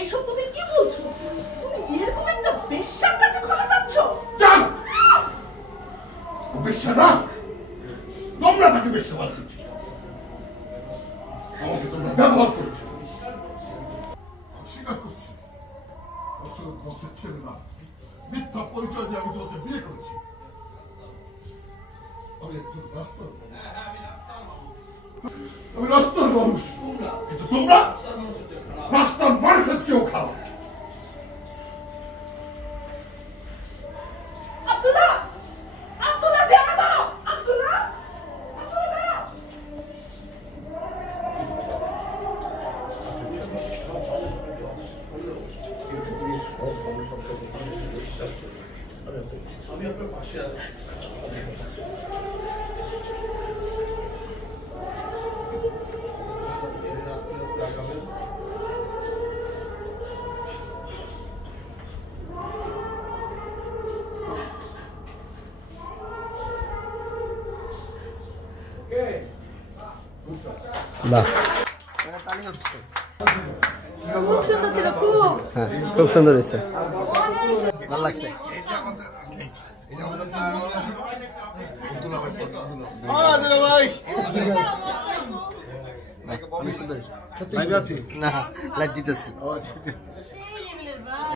এসব তুমি কি বলছো? তুমি এরকম একটা বেশ্যার কাছে ক্ষমা চাচ্ছ? বেশ্যা না, তোমরা তাকে বেশ্যা বানিয়েছো, আমাকে তোমরা ব্যবহার করেছো। অস্বীকার করছি, আসলে বছর ছেলে না, মিথ্যা পরিচয় দিয়ে আমি তোমাকে বিয়ে করেছি। আমি একজন রাস্তার মানুষ, কিন্তু তোমরা রাস্তার মানুষের চেয়েও খারাপ। আমি আপনার পাশে আছি। খুব সুন্দর ছিল, খুব। হ্যাঁ, খুব সুন্দর হয়েছে, ভালো লাগছে। না, লাইট দিতেছি।